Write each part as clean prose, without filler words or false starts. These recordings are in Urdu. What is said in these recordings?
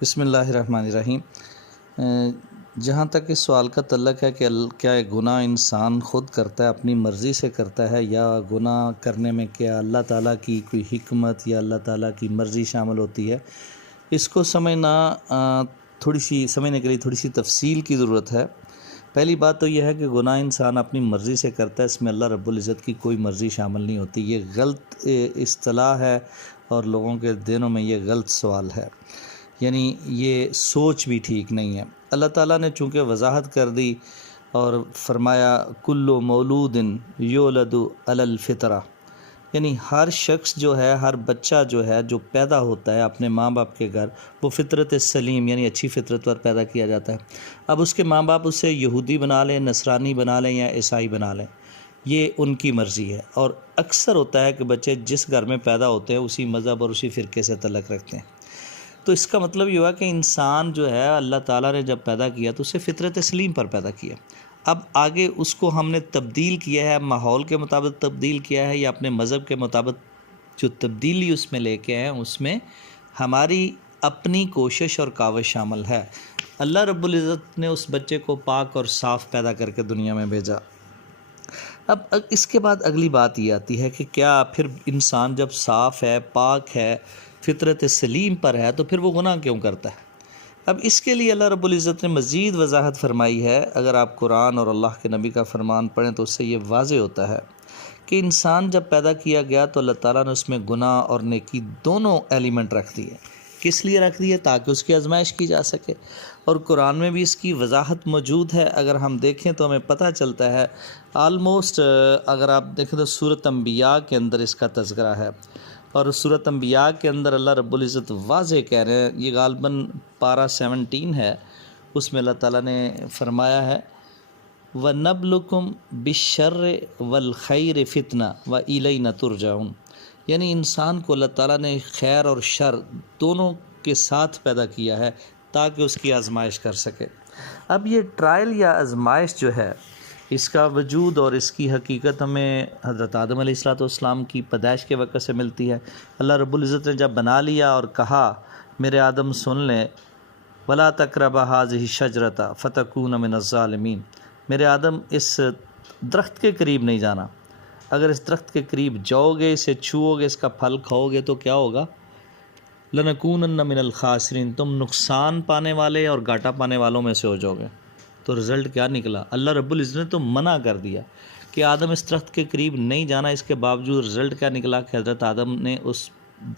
بسم اللہ الرحمن الرحیم۔ جہاں تک اس سوال کا تعلق ہے کہ کیا گناہ انسان خود کرتا ہے، اپنی مرضی سے کرتا ہے، یا گناہ کرنے میں کیا اللہ تعالیٰ کی کوئی حکمت یا اللہ تعالیٰ کی مرضی شامل ہوتی ہے، اس کو سمجھنے کے لیے تھوڑی سی تفصیل کی ضرورت ہے۔ پہلی بات تو یہ ہے کہ گناہ انسان اپنی مرضی سے کرتا ہے، اس میں اللہ رب العزت کی کوئی مرضی شامل نہیں ہوتی۔ یہ غلط اصطلاح ہے اور لوگوں کے ذہنوں میں یہ غلط سوال ہے، یعنی یہ سوچ بھی ٹھیک نہیں ہے۔ اللہ تعالیٰ نے چونکہ وضاحت کر دی اور فرمایا کل مولود یولد علی الفطرہ، یعنی ہر شخص جو ہے، ہر بچہ جو ہے جو پیدا ہوتا ہے اپنے ماں باپ کے گھر، وہ فطرت سلیم یعنی اچھی فطرت پر پیدا کیا جاتا ہے۔ اب اس کے ماں باپ اسے یہودی بنا لیں، نصرانی بنا لیں یا عیسائی بنا لیں، یہ ان کی مرضی ہے۔ اور اکثر ہوتا ہے کہ بچے جس گھر میں پیدا ہوتے ہیں اسی مذہب اور اسی فرقے سے تعلق رکھتے ہیں۔ تو اس کا مطلب یہ ہوا کہ انسان جو ہے اللہ تعالیٰ نے جب پیدا کیا تو اسے فطرت سلیم پر پیدا کیا۔ اب آگے اس کو ہم نے تبدیل کیا ہے، ماحول کے مطابق تبدیل کیا ہے یا اپنے مذہب کے مطابق جو تبدیلی اس میں لے کے ہیں، اس میں ہماری اپنی کوشش اور کاوش شامل ہے۔ اللہ رب العزت نے اس بچے کو پاک اور صاف پیدا کر کے دنیا میں بھیجا۔ اب اس کے بعد اگلی بات یہ آتی ہے کہ کیا پھر انسان جب صاف ہے، پاک ہے، فطرت سلیم پر ہے، تو پھر وہ گناہ کیوں کرتا ہے؟ اب اس کے لیے اللہ رب العزت نے مزید وضاحت فرمائی ہے۔ اگر آپ قرآن اور اللہ کے نبی کا فرمان پڑھیں تو اس سے یہ واضح ہوتا ہے کہ انسان جب پیدا کیا گیا تو اللہ تعالیٰ نے اس میں گناہ اور نیکی دونوں ایلیمنٹ رکھ دیے۔ کس لیے رکھ دیے؟ تاکہ اس کی آزمائش کی جا سکے، اور قرآن میں بھی اس کی وضاحت موجود ہے۔ اگر ہم دیکھیں تو ہمیں پتہ چلتا ہے، آلموسٹ اگر آپ دیکھیں تو سورۃ انبیاء کے اندر اس کا تذکرہ ہے، اور سورۃ انبیاء کے اندر اللہ رب العزت واضح کہہ رہے ہیں، یہ غالباً پارہ 17 ہے، اس میں اللہ تعالیٰ نے فرمایا ہے وَنَبْلُكُمْ بِالشَّرِّ وَالْخَيْرِ فِتْنَةً وَإِلَيْنَا تُرْجَعُونَ، یعنی انسان کو اللہ تعالیٰ نے خیر اور شر دونوں کے ساتھ پیدا کیا ہے تاکہ اس کی آزمائش کر سکے۔ اب یہ ٹرائل یا آزمائش جو ہے، اس کا وجود اور اس کی حقیقت ہمیں حضرت آدم علیہ السلام کی پیدائش کے وقت سے ملتی ہے۔ اللہ رب العزت نے جب بنا لیا اور کہا میرے آدم سن لیں وَلَا تَقْرَبَا هَٰذِهِ الشَّجَرَةَ فَتَكُونَ مِنَ الظَّالِمِينَ، میرے آدم اس درخت کے قریب نہیں جانا، اگر اس درخت کے قریب جاؤ گے، اسے چھوؤ گے، اس کا پھل کھاؤ گے تو کیا ہوگا؟ لَنَكُونَنَّ مِنَ الْخَاسِرِينَ، تم نقصان پانے والے اور گھاٹا پانے والوں میں سے ہو جاؤ گے۔ تو رزلٹ کیا نکلا؟ اللہ رب العزت نے تو منع کر دیا کہ آدم اس درخت کے قریب نہیں جانا، اس کے باوجود رزلٹ کیا نکلا کہ حضرت آدم نے اس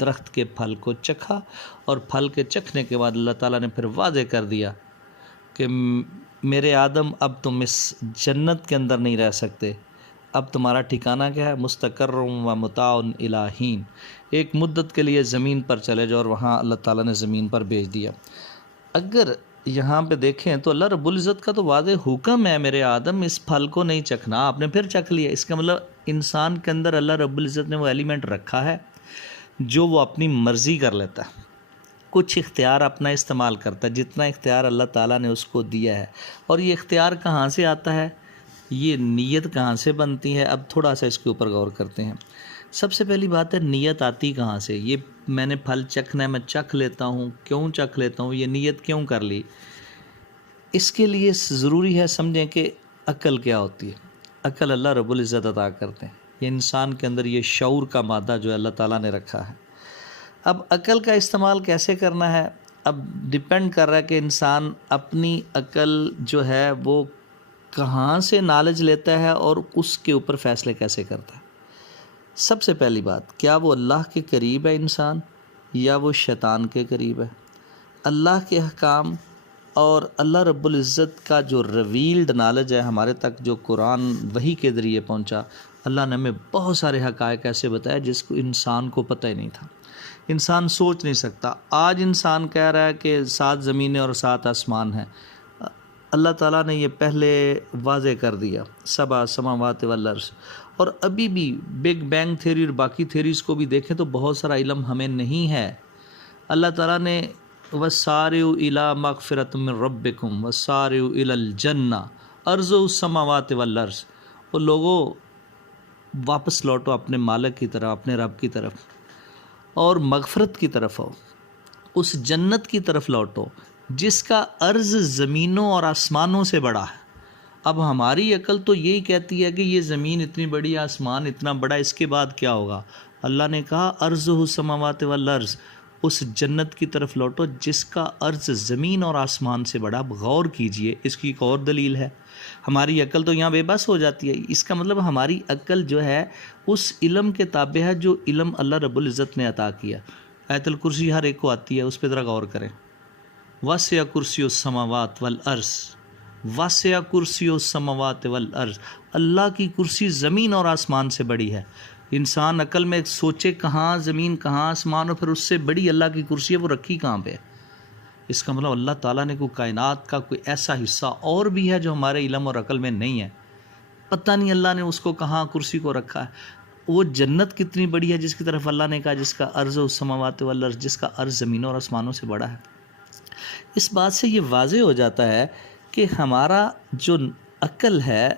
درخت کے پھل کو چکھا، اور پھل کے چکھنے کے بعد اللہ تعالیٰ نے پھر واضح کر دیا کہ میرے آدم اب تم اس جنت کے اندر نہیں رہ سکتے، اب تمہارا ٹھکانہ کیا ہے؟ مستقر و متاع الی حین، ایک مدت کے لیے زمین پر چلے جاؤ، اور وہاں اللہ تعالیٰ نے زمین پر بھیج دیا۔ اگر یہاں پہ دیکھیں تو اللہ رب العزت کا تو واضح حکم ہے میرے آدم اس پھل کو نہیں چکھنا، آپ نے پھر چکھ لیا۔ اس کا مطلب انسان کے اندر اللہ رب العزت نے وہ ایلیمنٹ رکھا ہے جو وہ اپنی مرضی کر لیتا ہے، کچھ اختیار اپنا استعمال کرتا ہے، جتنا اختیار اللہ تعالیٰ نے اس کو دیا ہے۔ اور یہ اختیار کہاں سے آتا ہے؟ یہ نیت کہاں سے بنتی ہے؟ اب تھوڑا سا اس کے اوپر غور کرتے ہیں۔ سب سے پہلی بات ہے نیت آتی کہاں سے؟ یہ میں نے پھل چکھنا ہے، میں چکھ لیتا ہوں، کیوں چکھ لیتا ہوں؟ یہ نیت کیوں کر لی؟ اس کے لیے ضروری ہے سمجھیں کہ عقل کیا ہوتی ہے۔ عقل اللہ رب العزت عطا کرتے ہیں، یہ انسان کے اندر یہ شعور کا مادہ جو اللہ تعالیٰ نے رکھا ہے۔ اب عقل کا استعمال کیسے کرنا ہے؟ اب ڈیپینڈ کر رہا ہے کہ انسان اپنی عقل جو ہے وہ کہاں سے نالج لیتا ہے اور اس کے اوپر فیصلے کیسے کرتا ہے۔ سب سے پہلی بات، کیا وہ اللہ کے قریب ہے انسان یا وہ شیطان کے قریب ہے؟ اللہ کے احکام اور اللہ رب العزت کا جو ریویلڈ نالج ہے ہمارے تک، جو قرآن وحی کے ذریعے پہنچا، اللہ نے ہمیں بہت سارے حقائق ایسے بتائے جس کو انسان کو پتہ ہی نہیں تھا، انسان سوچ نہیں سکتا۔ آج انسان کہہ رہا ہے کہ 7 زمینیں اور 7 آسمان ہیں، اللہ تعالیٰ نے یہ پہلے واضح کر دیا، 7 سماوات والارض۔ اور ابھی بھی بگ بینگ تھیوری اور باقی تھیوریز کو بھی دیکھیں تو بہت سارا علم ہمیں نہیں ہے۔ اللہ تعالیٰ نے وَسَارِعُوا إِلَىٰ مَغْفِرَةٍ مِّن رَبِّكُمْ وَسَارِعُوا إِلَى الْجَنَّةِ أَرْضُهَا السَّمَاوَاتُ وَالْأَرْضُ، وہ لوگوں واپس لوٹو اپنے مالک کی طرف، اپنے رب کی طرف، اور مغفرت کی طرف آؤ۔ اس جنت کی طرف لوٹو جس کا عرض زمینوں اور آسمانوں سے بڑا ہے۔ اب ہماری عقل تو یہی کہتی ہے کہ یہ زمین اتنی بڑی، آسمان اتنا بڑا، اس کے بعد کیا ہوگا؟ اللہ نے کہا ارضہ السماوات والارض، اس جنت کی طرف لوٹو جس کا عرض زمین اور آسمان سے بڑا۔ اب غور کیجئے، اس کی ایک اور دلیل ہے۔ ہماری عقل تو یہاں بے بس ہو جاتی ہے، اس کا مطلب ہماری عقل جو ہے اس علم کے تابع ہے جو علم اللہ رب العزت نے عطا کیا۔ آیت الکرسی ہر ایک کو آتی ہے، اس پہ ذرا غور کریں۔ وسع کرسی السماوات والارض، وسع کرسی السماوات والارض، اللہ کی کرسی زمین اور آسمان سے بڑی ہے۔ انسان عقل میں سوچے کہاں زمین کہاں آسمان، اور پھر اس سے بڑی اللہ کی کرسی ہے، وہ رکھی کہاں پہ ہے؟ اس کا مطلب اللہ تعالیٰ نے کوئی کائنات کا کوئی ایسا حصہ اور بھی ہے جو ہمارے علم اور عقل میں نہیں ہے۔ پتہ نہیں اللہ نے اس کو کہاں کرسی کو رکھا ہے۔ وہ جنت کتنی بڑی ہے جس کی طرف اللہ نے کہا جس کا عرض السماوات والارض، جس کا عرض زمینوں اور آسمانوں سے بڑا ہے۔ اس بات سے یہ واضح ہو جاتا ہے کہ ہمارا جو عقل ہے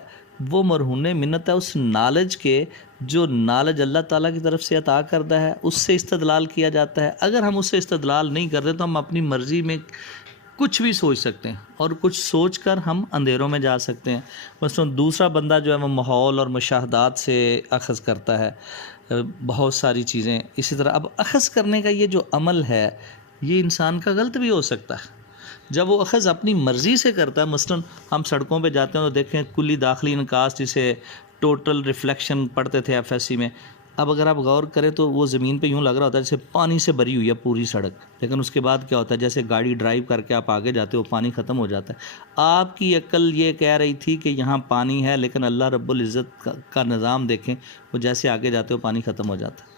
وہ مرہون منت ہے اس نالج کے، جو نالج اللہ تعالیٰ کی طرف سے عطا کردہ ہے، اس سے استدلال کیا جاتا ہے۔ اگر ہم اس سے استدلال نہیں کرتے تو ہم اپنی مرضی میں کچھ بھی سوچ سکتے ہیں، اور کچھ سوچ کر ہم اندھیروں میں جا سکتے ہیں۔ مثلا دوسرا بندہ جو ہے وہ ماحول اور مشاہدات سے اخذ کرتا ہے بہت ساری چیزیں۔ اسی طرح اب اخذ کرنے کا یہ جو عمل ہے یہ انسان کا غلط بھی ہو سکتا ہے جب وہ اخذ اپنی مرضی سے کرتا ہے۔ مثلا ہم سڑکوں پہ جاتے ہیں تو دیکھیں کلی داخلی انعکاس، جسے ٹوٹل ریفلیکشن پڑھتے تھے ایف ایس سی میں۔ اب اگر آپ غور کریں تو وہ زمین پہ یوں لگ رہا ہوتا ہے جیسے پانی سے بھری ہوئی ہے پوری سڑک، لیکن اس کے بعد کیا ہوتا ہے جیسے گاڑی ڈرائیو کر کے آپ آگے جاتے ہو پانی ختم ہو جاتا ہے۔ آپ کی عقل یہ کہہ رہی تھی کہ یہاں پانی ہے، لیکن اللہ رب العزت کا نظام دیکھیں، وہ جیسے آگے جاتے ہو پانی ختم ہو جاتا ہے۔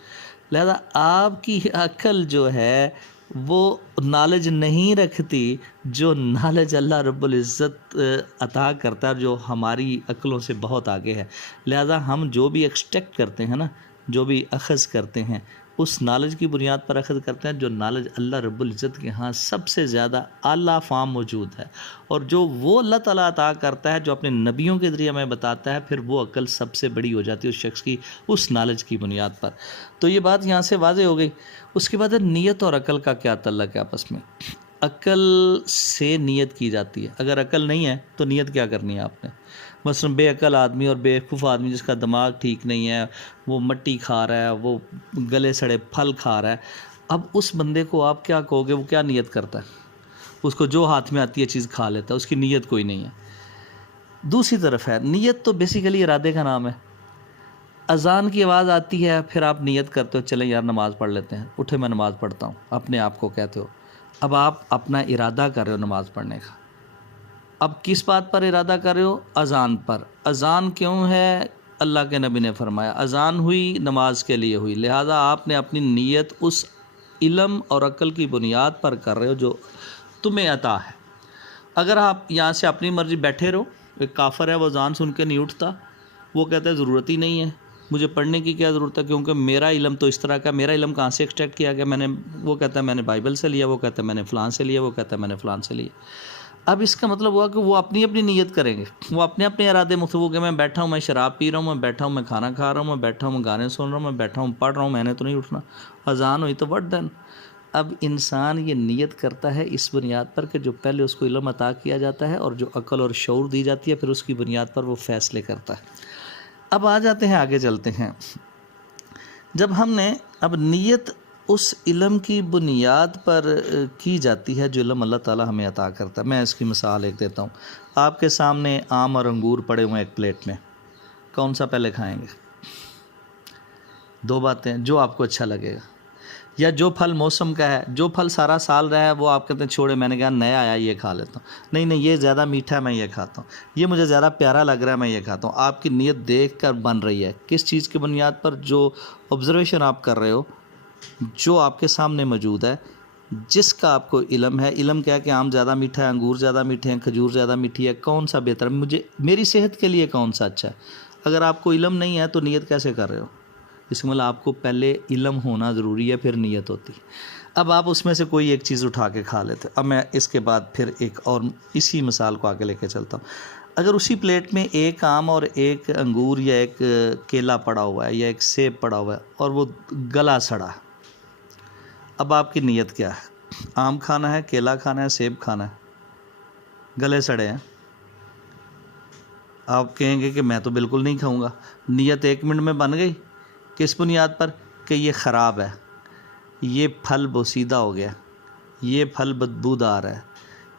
لہذا آپ کی عقل جو ہے وہ نالج نہیں رکھتی جو نالج اللہ رب العزت عطا کرتا ہے، جو ہماری عقلوں سے بہت آگے ہے۔ لہذا ہم جو بھی ایکسٹریکٹ کرتے ہیں نا، جو بھی اخذ کرتے ہیں، اس نالج کی بنیاد پر اخذ کرتے ہیں جو نالج اللہ رب العزت کے ہاں سب سے زیادہ اعلیٰ فام موجود ہے، اور جو وہ اللہ تعالیٰ عطا کرتا ہے، جو اپنے نبیوں کے ذریعے ہمیں بتاتا ہے، پھر وہ عقل سب سے بڑی ہو جاتی ہے اس شخص کی اس نالج کی بنیاد پر۔ تو یہ بات یہاں سے واضح ہو گئی۔ اس کے بعد نیت اور عقل کا کیا تعلق ہے آپس میں؟ عقل سے نیت کی جاتی ہے، اگر عقل نہیں ہے تو نیت کیا کرنی ہے آپ نے؟ مثلا بے عقل آدمی اور بے وقوف آدمی جس کا دماغ ٹھیک نہیں ہے، وہ مٹی کھا رہا ہے، وہ گلے سڑے پھل کھا رہا ہے، اب اس بندے کو آپ کیا کہو گے؟ وہ کیا نیت کرتا ہے؟ اس کو جو ہاتھ میں آتی ہے چیز کھا لیتا ہے، اس کی نیت کوئی نہیں ہے۔ دوسری طرف ہے نیت، تو بیسیکلی ارادے کا نام ہے۔ اذان کی آواز آتی ہے، پھر آپ نیت کرتے ہو چلیں یار نماز پڑھ لیتے ہیں، اٹھے میں نماز پڑھتا ہوں، اپنے آپ کو کہتے ہو۔ اب آپ اپنا ارادہ کر رہے ہو نماز پڑھنے کا۔ اب کس بات پر ارادہ کر رہے ہو؟ اذان پر۔ اذان کیوں ہے؟ اللہ کے نبی نے فرمایا اذان ہوئی نماز کے لیے ہوئی، لہذا آپ نے اپنی نیت اس علم اور عقل کی بنیاد پر کر رہے ہو جو تمہیں عطا ہے۔ اگر آپ یہاں سے اپنی مرضی بیٹھے رہو، ایک کافر ہے وہ اذان سن کے نہیں اٹھتا، وہ کہتا ہے ضرورت ہی نہیں ہے، مجھے پڑھنے کی کیا ضرورت ہے، کیونکہ میرا علم تو اس طرح کا، میرا علم کہاں سے ایکسٹریکٹ کیا گیا؟ وہ کہتا ہے میں نے بائبل سے لیا، وہ کہتا ہے میں نے فلان سے لیا، وہ کہتا ہے میں نے فلان سے لیا۔ اب اس کا مطلب ہوا کہ وہ اپنی اپنی نیت کریں گے، وہ اپنے اپنے ارادے مختلف کہ میں بیٹھا ہوں، میں شراب پی رہا ہوں، میں بیٹھا ہوں، میں کھانا کھا رہا ہوں، میں بیٹھا ہوں، میں گانے سن رہا ہوں، میں بیٹھا ہوں پڑھ رہا ہوں، میں نے تو نہیں اٹھنا، اذان ہوئی تو وٹ دین۔ اب انسان یہ نیت کرتا ہے اس بنیاد پر کہ جو پہلے اس کو علم عطا کیا جاتا ہے اور جو عقل اور شعور دی جاتی ہے، پھر اس کی بنیاد پر وہ فیصلے کرتا ہے۔ اب آ جاتے ہیں، آگے چلتے ہیں۔ جب ہم نے اب نیت اس علم کی بنیاد پر کی جاتی ہے جو علم اللہ تعالیٰ ہمیں عطا کرتا ہے۔ میں اس کی مثال ایک دیتا ہوں۔ آپ کے سامنے آم اور انگور پڑے ہوئے ایک پلیٹ میں، کون سا پہلے کھائیں گے؟ دو باتیں، جو آپ کو اچھا لگے گا، یا جو پھل موسم کا ہے، جو پھل سارا سال رہا ہے وہ آپ کہتے ہیں چھوڑے میں نے کہا نیا آیا یہ کھا لیتا ہوں، نہیں یہ زیادہ میٹھا ہے میں یہ کھاتا ہوں، یہ مجھے زیادہ پیارا لگ رہا ہے میں یہ کھاتا ہوں۔ آپ کی نیت دیکھ کر بن رہی ہے، کس چیز کی بنیاد پر؟ جو آبزرویشن آپ کر رہے ہو، جو آپ کے سامنے موجود ہے، جس کا آپ کو علم ہے۔ علم کیا کہ آم زیادہ میٹھا ہے، انگور زیادہ میٹھے ہیں، کھجور زیادہ میٹھی ہے، کون سا بہتر ہے، میری صحت کے لیے کون سا اچھا ہے؟ اگر آپ کو علم نہیں ہے تو نیت کیسے کر رہے ہو؟ اس میں آپ کو پہلے علم ہونا ضروری ہے، پھر نیت ہوتی ہے۔ اب آپ اس میں سے کوئی ایک چیز اٹھا کے کھا لیتے۔ اب میں اس کے بعد پھر ایک اور اسی مثال کو آگے لے کے چلتا ہوں۔ اگر اسی پلیٹ میں ایک آم اور ایک انگور یا ایک کیلا پڑا ہوا ہے یا ایک سیب پڑا ہوا ہے اور وہ گلا سڑا ہے، اب آپ کی نیت کیا ہے؟ آم کھانا ہے، کیلا کھانا ہے، سیب کھانا ہے، گلے سڑے ہیں، آپ کہیں گے کہ میں تو بالکل نہیں کھاؤں گا، نیت 1 منٹ میں بن گئی، کس بنیاد پر کہ یہ خراب ہے، یہ پھل بوسیدہ ہو گیا، یہ پھل بدبودار ہے،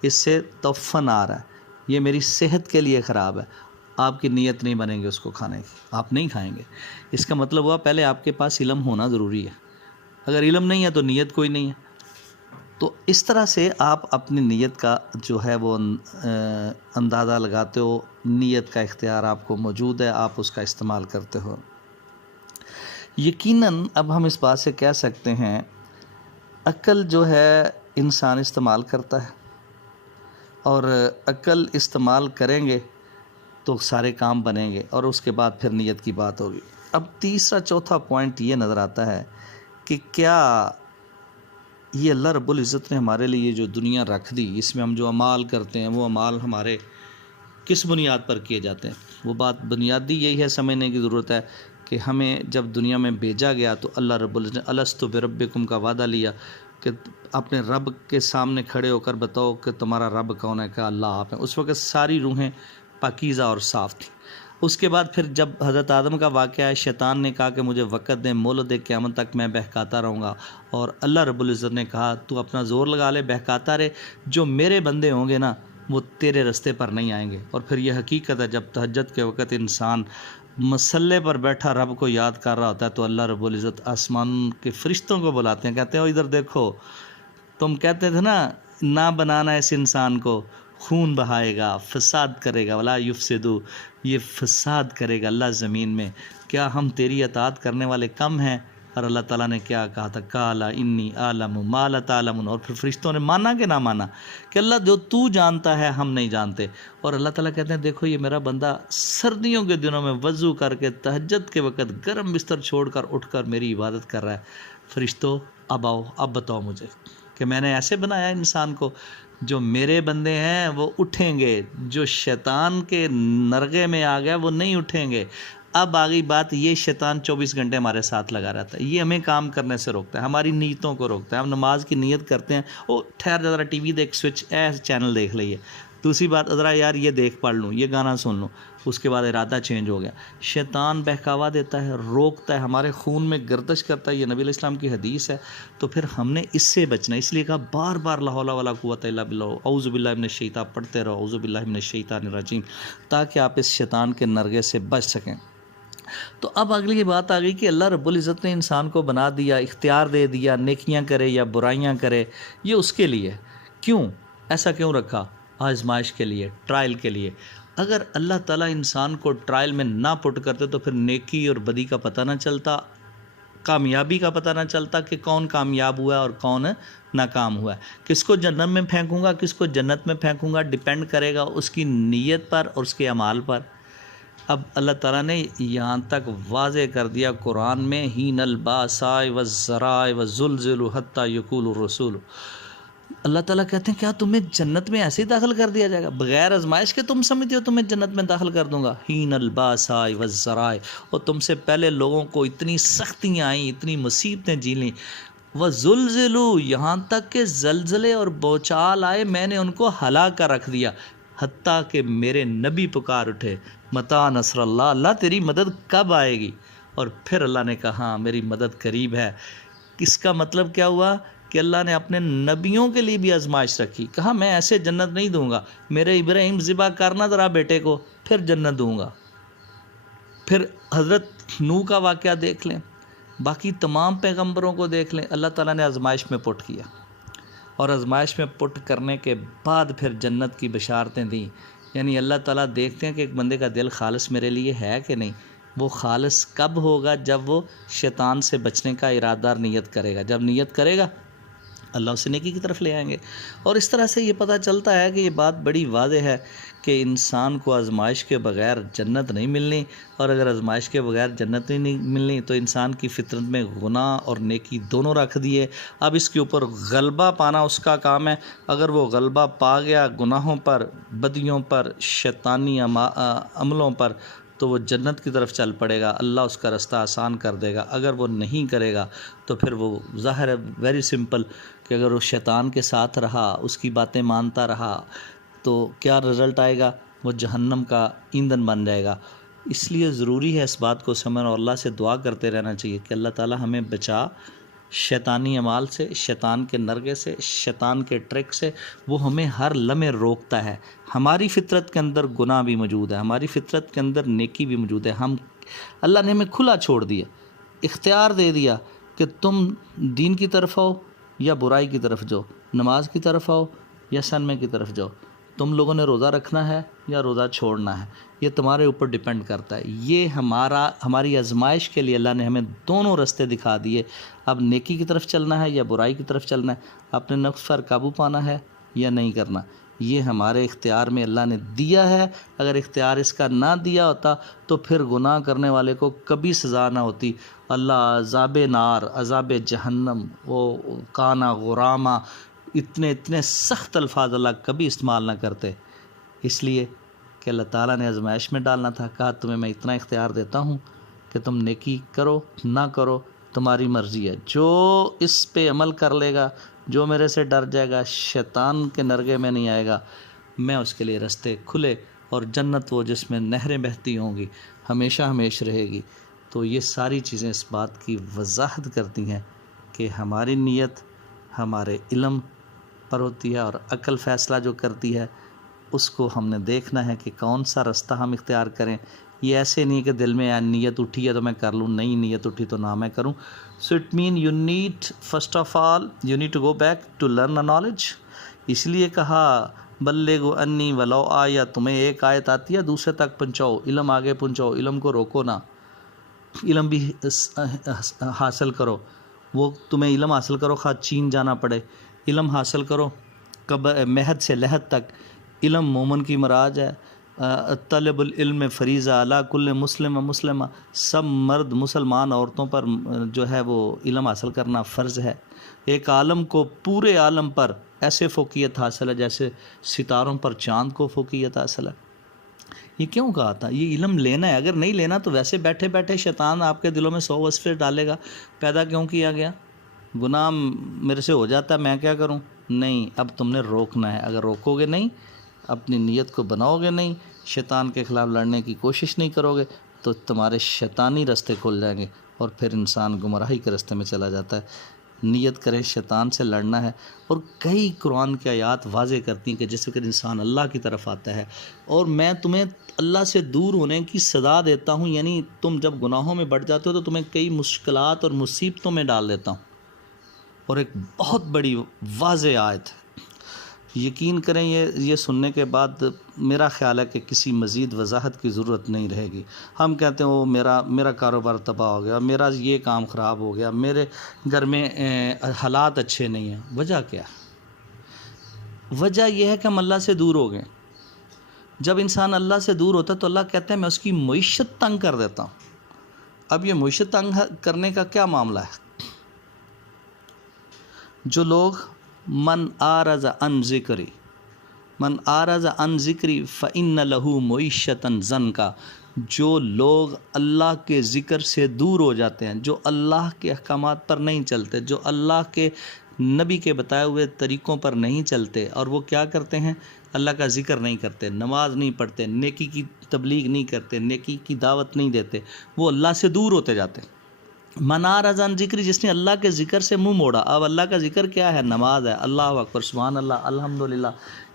اس سے تعفن آ رہا ہے، یہ میری صحت کے لیے خراب ہے، آپ کی نیت نہیں بنے گی اس کو کھانے کی، آپ نہیں کھائیں گے۔ اس کا مطلب ہوا پہلے آپ کے پاس علم ہونا ضروری ہے، اگر علم نہیں ہے تو نیت کوئی نہیں ہے۔ تو اس طرح سے آپ اپنی نیت کا جو ہے وہ اندازہ لگاتے ہو، نیت کا اختیار آپ کو موجود ہے، آپ اس کا استعمال کرتے ہو۔ یقیناً اب ہم اس بات سے کہہ سکتے ہیں عقل جو ہے انسان استعمال کرتا ہے، اور عقل استعمال کریں گے تو سارے کام بنیں گے، اور اس کے بعد پھر نیت کی بات ہوگی۔ اب تیسرا چوتھا پوائنٹ یہ نظر آتا ہے کہ کیا یہ اللہ رب العزت نے ہمارے لیے جو دنیا رکھ دی، اس میں ہم جو اعمال کرتے ہیں وہ اعمال ہمارے کس بنیاد پر کیے جاتے ہیں؟ وہ بات بنیادی یہی ہے، سمجھنے کی ضرورت ہے کہ ہمیں جب دنیا میں بھیجا گیا تو اللہ رب العزت نے الست بربکم کا وعدہ لیا کہ اپنے رب کے سامنے کھڑے ہو کر بتاؤ کہ تمہارا رب کون ہے، کہ اللہ آپ ہیں۔ اس وقت ساری روحیں پاکیزہ اور صاف تھیں۔ اس کے بعد پھر جب حضرت آدم کا واقعہ ہے، شیطان نے کہا کہ مجھے وقت دیں، مہلت دے، قیامت تک میں بہکاتا رہوں گا، اور اللہ رب العزت نے کہا تو اپنا زور لگا لے، بہکاتا رہے، جو میرے بندے ہوں گے نا وہ تیرے رستے پر نہیں آئیں گے۔ اور پھر یہ حقیقت ہے، جب تہجد کے وقت انسان مصلے پر بیٹھا رب کو یاد کر رہا ہوتا ہے تو اللہ رب العزت آسمان کے فرشتوں کو بلاتے ہیں، کہتے ہیں ادھر دیکھو، تم کہتے تھے نا نہ بنانا اس انسان کو، خون بہائے گا، فساد کرے گا، ولا یفسدو، یہ فساد کرے گا اللہ زمین میں، کیا ہم تیری اطاعت کرنے والے کم ہیں؟ اور اللہ تعالیٰ نے کیا کہا تھا، کالا انی عالم ما لا تعلمون، اور پھر فرشتوں نے مانا کہ نہ مانا کہ اللہ جو تو جانتا ہے ہم نہیں جانتے۔ اور اللہ تعالیٰ کہتے ہیں دیکھو یہ میرا بندہ سردیوں کے دنوں میں وضو کر کے تہجد کے وقت گرم بستر چھوڑ کر اٹھ کر میری عبادت کر رہا ہے، فرشتوں اب آؤ، اب بتاؤ مجھے کہ میں نے ایسے بنایا انسان کو، جو میرے بندے ہیں وہ اٹھیں گے، جو شیطان کے نرغے میں آ گیا وہ نہیں اٹھیں گے۔ اب آگئی بات، یہ شیطان 24 گھنٹے ہمارے ساتھ لگا رہتا ہے، یہ ہمیں کام کرنے سے روکتا ہے، ہماری نیتوں کو روکتا ہے۔ ہم نماز کی نیت کرتے ہیں، او ٹھہر ذرا ٹی وی دیکھ، سوئچ ایس چینل دیکھ لئیے، دوسری بات ذرا یار یہ دیکھ پڑھ لوں، یہ گانا سن لوں، اس کے بعد ارادہ چینج ہو گیا۔ شیطان بہکاوا دیتا ہے، روکتا ہے، ہمارے خون میں گردش کرتا ہے، یہ نبی علیہ السلام کی حدیث ہے۔ تو پھر ہم نے اس سے بچنا، اس لیے کہا بار بار لا حول ولا قوت الا باللہ، اعوذ باللہ من الشیطان پڑھتے رہو، اعوذ باللہ من الشیطان الرجیم، تاکہ آپ اس شیطان کے نرغے سے بچ سکیں۔ تو اب اگلی بات آ گئی کہ اللہ رب العزت نے انسان کو بنا دیا، اختیار دے دیا، نیکیاں کرے یا برائیاں کرے، یہ اس کے لیے۔ کیوں ایسا کیوں رکھا؟ آزمائش کے لیے، ٹرائل کے لیے۔ اگر اللہ تعالیٰ انسان کو ٹرائل میں نہ پٹ کرتے تو پھر نیکی اور بدی کا پتہ نہ چلتا، کامیابی کا پتہ نہ چلتا کہ کون کامیاب ہوا ہے اور کون ناکام ہوا ہے۔ کس کو جنت میں پھینکوں گا، کس کو جنت میں پھینکوں گا، ڈیپینڈ کرے گا اس کی نیت پر اور اس کے اعمال پر۔ اب اللہ تعالیٰ نے یہاں تک واضح کر دیا قرآن میں، ہین الباساء والضراء والزلزل حتی یقول الرسول، اللہ تعالیٰ کہتے ہیں کیا تمہیں جنت میں ایسے ہی داخل کر دیا جائے گا بغیر آزمائش کے؟ تم سمجھتے ہو تمہیں جنت میں داخل کر دوں گا؟ ہین الباساء والضراء، اور تم سے پہلے لوگوں کو اتنی سختیاں آئیں، اتنی مصیبتیں جھیلیں، وزلزلوا، یہاں تک کہ زلزلے اور بوچال آئے، میں نے ان کو ہلاک کر رکھ دیا، حتیٰ کہ میرے نبی پکار اٹھے متی نصر اللہ، اللہ تیری مدد کب آئے گی؟ اور پھر اللہ نے کہا ہاں میری مدد قریب ہے۔ اس کا مطلب کیا ہوا کہ اللہ نے اپنے نبیوں کے لیے بھی آزمائش رکھی، کہا میں ایسے جنت نہیں دوں گا، میرے ابراہیم ذبح کرنا ذرا بیٹے کو، پھر جنت دوں گا۔ پھر حضرت نوح کا واقعہ دیکھ لیں، باقی تمام پیغمبروں کو دیکھ لیں، اللہ تعالیٰ نے آزمائش میں پٹ کیا، اور آزمائش میں پٹ کرنے کے بعد پھر جنت کی بشارتیں دیں۔ یعنی اللہ تعالیٰ دیکھتے ہیں کہ ایک بندے کا دل خالص میرے لیے ہے کہ نہیں۔ وہ خالص کب ہوگا؟ جب وہ شیطان سے بچنے کا ارادہ نیت کرے گا۔ جب نیت کرے گا اللہ اسے نیکی کی طرف لے آئیں گے۔ اور اس طرح سے یہ پتہ چلتا ہے کہ یہ بات بڑی واضح ہے کہ انسان کو آزمائش کے بغیر جنت نہیں ملنی، اور اگر آزمائش کے بغیر جنت نہیں ملنی تو انسان کی فطرت میں گناہ اور نیکی دونوں رکھ دیے۔ اب اس کے اوپر غلبہ پانا اس کا کام ہے۔ اگر وہ غلبہ پا گیا گناہوں پر، بدیوں پر، شیطانی عملوں پر، تو وہ جنت کی طرف چل پڑے گا، اللہ اس کا رستہ آسان کر دے گا۔ اگر وہ نہیں کرے گا تو پھر وہ ظاہر ہے ویری سمپل کہ اگر وہ شیطان کے ساتھ رہا، اس کی باتیں مانتا رہا تو کیا رزلٹ آئے گا؟ وہ جہنم کا ایندھن بن جائے گا۔ اس لیے ضروری ہے اس بات کو سمجھنا اور اللہ سے دعا کرتے رہنا چاہیے کہ اللہ تعالی ہمیں بچا شیطانی اعمال سے، شیطان کے نرغے سے، شیطان کے ٹرک سے۔ وہ ہمیں ہر لمحے روکتا ہے۔ ہماری فطرت کے اندر گناہ بھی موجود ہے، ہماری فطرت کے اندر نیکی بھی موجود ہے۔ اللہ نے ہمیں کھلا چھوڑ دیا، اختیار دے دیا کہ تم دین کی طرف آؤ یا برائی کی طرف جاؤ، نماز کی طرف آؤ یا سنمے کی طرف جاؤ، تم لوگوں نے روزہ رکھنا ہے یا روزہ چھوڑنا ہے، یہ تمہارے اوپر ڈیپینڈ کرتا ہے۔ یہ ہماری آزمائش کے لیے اللہ نے ہمیں دونوں راستے دکھا دیے۔ اب نیکی کی طرف چلنا ہے یا برائی کی طرف چلنا ہے، اپنے نفس پر قابو پانا ہے یا نہیں کرنا، یہ ہمارے اختیار میں اللہ نے دیا ہے۔ اگر اختیار اس کا نہ دیا ہوتا تو پھر گناہ کرنے والے کو کبھی سزا نہ ہوتی۔ اللہ عذاب نار، عذاب جہنم، وہ کانا غراما، اتنے سخت الفاظ اللہ کبھی استعمال نہ کرتے، اس لیے کہ اللہ تعالیٰ نے آزمائش میں ڈالنا تھا۔ کہا تمہیں میں اتنا اختیار دیتا ہوں کہ تم نیکی کرو نہ کرو، تمہاری مرضی ہے۔ جو اس پہ عمل کر لے گا، جو میرے سے ڈر جائے گا، شیطان کے نرغے میں نہیں آئے گا، میں اس کے لیے رستے کھلے، اور جنت وہ جس میں نہریں بہتی ہوں گی، ہمیشہ ہمیشہ رہے گی۔ تو یہ ساری چیزیں اس بات کی وضاحت کرتی ہیں کہ ہماری نیت ہمارے علم پر ہوتی ہے، اور عقل فیصلہ جو کرتی ہے اس کو ہم نے دیکھنا ہے کہ کون سا رستہ ہم اختیار کریں۔ یہ ایسے نہیں کہ دل میں نیت اٹھی ہے تو میں کر لوں، نہیں نیت اٹھی تو نہ میں کروں۔ So it mean you need first of all you need to go back to learn a knowledge. اس لیے کہا بلغوا انی ولو آیا، تمہیں ایک آیت آتی ہے دوسرے تک پہنچاؤ، علم آگے پہنچاؤ، علم کو روکو نہ، علم بھی حاصل کرو۔ وہ تمہیں علم حاصل کرو خواہ چین جانا پڑے، علم حاصل کرو مہد سے لحد تک۔ علم مومن کی معراج ہے۔ طلب العلم فریضہ علی کل مسلم و مسلمہ، سب مرد مسلمان عورتوں پر جو ہے وہ علم حاصل کرنا فرض ہے۔ ایک عالم کو پورے عالم پر ایسے فوقیت حاصل ہے جیسے ستاروں پر چاند کو فوقیت حاصل ہے۔ یہ کیوں کہا تھا؟ یہ علم لینا ہے، اگر نہیں لینا تو ویسے بیٹھے بیٹھے شیطان آپ کے دلوں میں 100 وسوسے ڈالے گا۔ پیدا کیوں کیا گیا؟ گناہ میرے سے ہو جاتا ہے، میں کیا کروں؟ نہیں، اب تم نے روکنا ہے۔ اگر روکو گے نہیں، اپنی نیت کو بناؤ گے نہیں، شیطان کے خلاف لڑنے کی کوشش نہیں کرو گے تو تمہارے شیطانی راستے کھل جائیں گے، اور پھر انسان گمراہی کے راستے میں چلا جاتا ہے۔ نیت کریں شیطان سے لڑنا ہے، اور کئی قرآن کی آیات واضح کرتی ہیں کہ جس وقت انسان اللہ کی طرف آتا ہے، اور میں تمہیں اللہ سے دور ہونے کی سزا دیتا ہوں، یعنی تم جب گناہوں میں بڑھ جاتے ہو تو تمہیں کئی مشکلات اور مصیبتوں میں ڈال دیتا ہوں۔ اور ایک بہت بڑی واضح آیت ہے، یقین کریں یہ سننے کے بعد میرا خیال ہے کہ کسی مزید وضاحت کی ضرورت نہیں رہے گی۔ ہم کہتے ہیں وہ میرا کاروبار تباہ ہو گیا، میرا یہ کام خراب ہو گیا، میرے گھر میں حالات اچھے نہیں ہیں۔ وجہ کیا ہے؟ وجہ یہ ہے کہ ہم اللہ سے دور ہو گئے۔ جب انسان اللہ سے دور ہوتا ہے تو اللہ کہتے ہیں میں اس کی معیشت تنگ کر دیتا ہوں۔ اب یہ معیشت تنگ کرنے کا کیا معاملہ ہے؟ جو لوگ من اعرض عن ذکری فإن له معیشتا ضنکا، جو لوگ اللہ کے ذکر سے دور ہو جاتے ہیں، جو اللہ کے احکامات پر نہیں چلتے، جو اللہ کے نبی کے بتائے ہوئے طریقوں پر نہیں چلتے، اور وہ کیا کرتے ہیں؟ اللہ کا ذکر نہیں کرتے، نماز نہیں پڑھتے، نیکی کی تبلیغ نہیں کرتے، نیکی کی دعوت نہیں دیتے، وہ اللہ سے دور ہوتے جاتے ہیں۔ من اعرض عن ذکری، جس نے اللہ کے ذکر سے منہ موڑا۔ اب اللہ کا ذکر کیا ہے؟ نماز ہے، اللہ اکبر، سبحان اللہ، الحمدللہ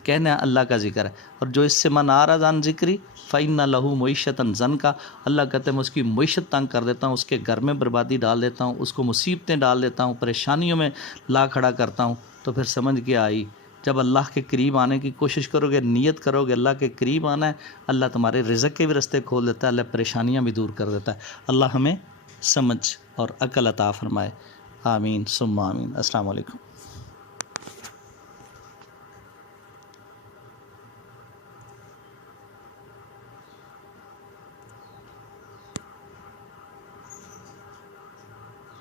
کہنا اللہ کا ذکر ہے۔ اور جو اس سے من اعرض عن ذکری فإن له معیشتا ضنکا، اللہ کہتے ہیں میں اس کی معیشت تنگ کر دیتا ہوں، اس کے گھر میں بربادی ڈال دیتا ہوں، اس کو مصیبتیں ڈال دیتا ہوں، پریشانیوں میں لا کھڑا کرتا ہوں۔ تو پھر سمجھ کے آئی، جب اللہ کے قریب آنے کی کوشش کرو گے، نیت کرو گے اللہ کے قریب آنا ہے، اللہ تمہارے رزق کے بھی راستے کھول دیتا ہے، اللہ پریشانیاں بھی دور کر دیتا ہے۔ اللہ ہمیں سمجھ اور عقل عطا فرمائے، آمین ثم آمین۔ السلام علیکم۔